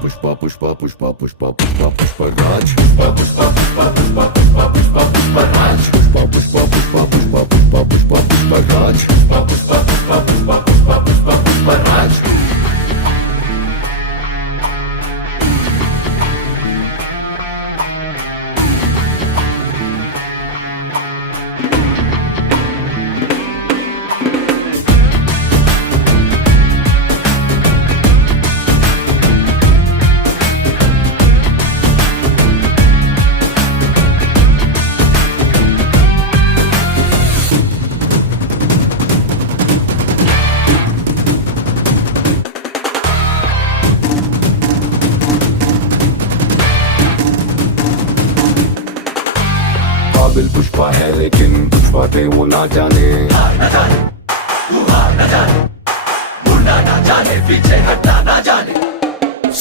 पुष्पा पुष्पा पुष्पा पुष्पा पुष्पा पुष्पराज पुष्पा पुष्पा पुष्पा पुष्पा पुष्पा पुष्पा पुष्पराज पुष्पा पुष्पा पुष्पा पुष्पा पुष्पा पुष्पा पुष्पराज पुष्पा पुष्पा पुष्पा पुष्पा पुष्पा पुष्पा पुष्पराज काबिल पुष्पा है लेकिन कुछ बातें वो ना जाने न जाने तू हार न जाने मुड़ना ना जाने पीछे हटना ना जाने